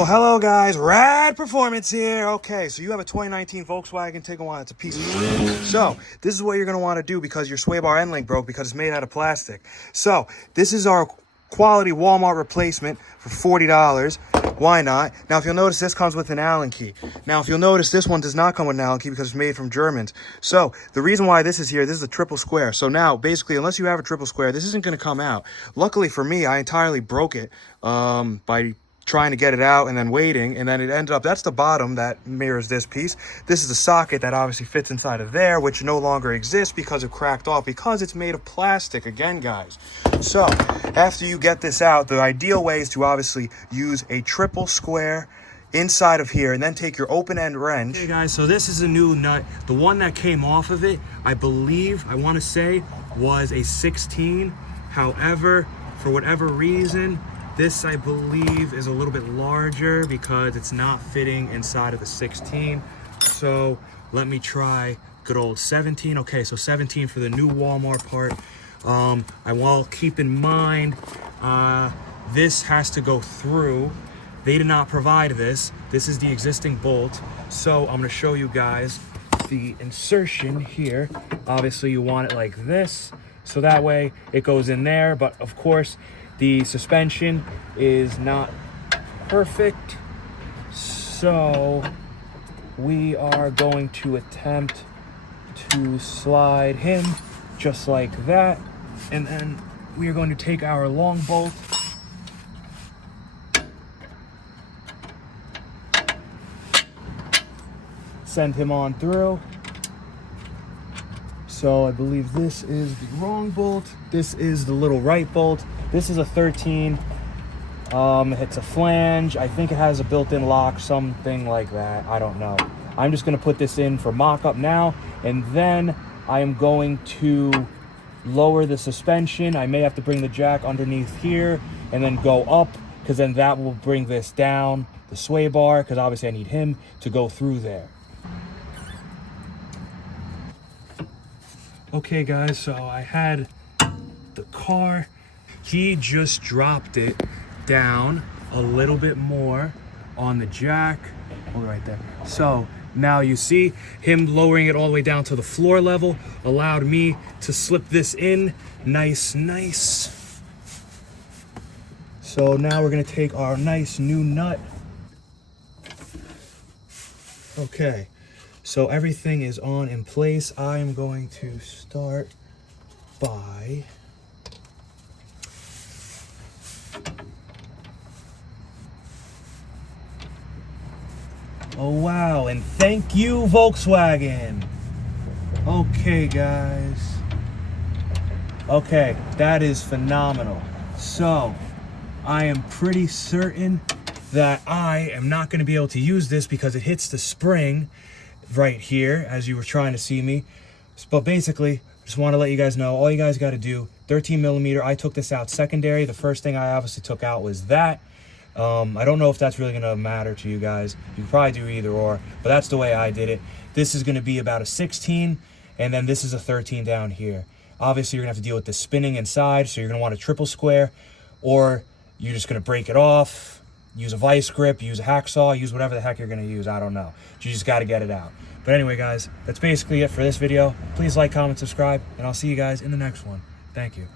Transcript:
So, hello guys, Rad Performance here. Okay, so you have a 2019 Volkswagen Tiguan. It's a piece of shit. So, this is what you're going to want to do because your sway bar ENDLINK broke because it's made out of plastic. So, this is our quality Walmart replacement for $40. Why not? Now, if you'll notice, this comes with an Allen key. Now, if you'll notice, this one does not come with an Allen key because it's made from Germans. So, the reason why this is here, this is a triple square. So now, basically, unless you have a triple square, this isn't going to come out. Luckily for me, I entirely broke it by trying to get it out and then waiting, and then it ended up, that's the bottom that mirrors this piece. This is the socket that obviously fits inside of there, which no longer exists because it cracked off because it's made of plastic again, guys. So after you get this out, the ideal way is to obviously use a triple square inside of here and then take your open end wrench. Hey guys, so this is a new nut. The one that came off of it, I want to say was a 16. However, for whatever reason, this, I believe, is a little bit larger because it's not fitting inside of the 16. So let me try good old 17. Okay, so 17 for the new Walmart part. I will keep in mind, this has to go through. They did not provide this. This is the existing bolt. So I'm gonna show you guys the insertion here. Obviously you want it like this. So that way it goes in there, but of course, the suspension is not perfect, so we are going to attempt to slide him just like that, and then we are going to take our long bolt, send him on through. So I believe this is the wrong bolt. This is the little right bolt. This is a 13. It's a flange. I think it has a built-in lock, something like that. I don't know. I'm just gonna put this in for mock-up now, and then I am going to lower the suspension. I may have to bring the jack underneath here and then go up, because then that will bring this down, the sway bar, because obviously I need him to go through there. Okay guys, so I had the car. He just dropped it down a little bit more on the jack. Oh, right there. So now you see him lowering it all the way down to the floor level allowed me to slip this in nice. So now we're gonna take our nice new nut. Okay. So everything is on in place. I am going to start by oh wow, and thank you Volkswagen. Okay guys, okay, that is phenomenal. So I am pretty certain that I am not going to be able to use this because it hits the spring right here as you were trying to see me. But basically, just want to let you guys know, all you guys got to do, 13 millimeter. I took this out secondary. The first thing I obviously took out was that. I don't know if that's really going to matter to you guys. You can probably do either or, but that's the way I did it. This is going to be about a 16, and then this is a 13 down here. Obviously, you're going to have to deal with the spinning inside, so you're going to want a triple square, or you're just going to break it off, use a vice grip, use a hacksaw, use whatever the heck you're going to use. I don't know. You just got to get it out. But anyway, guys, that's basically it for this video. Please like, comment, subscribe, and I'll see you guys in the next one. Thank you.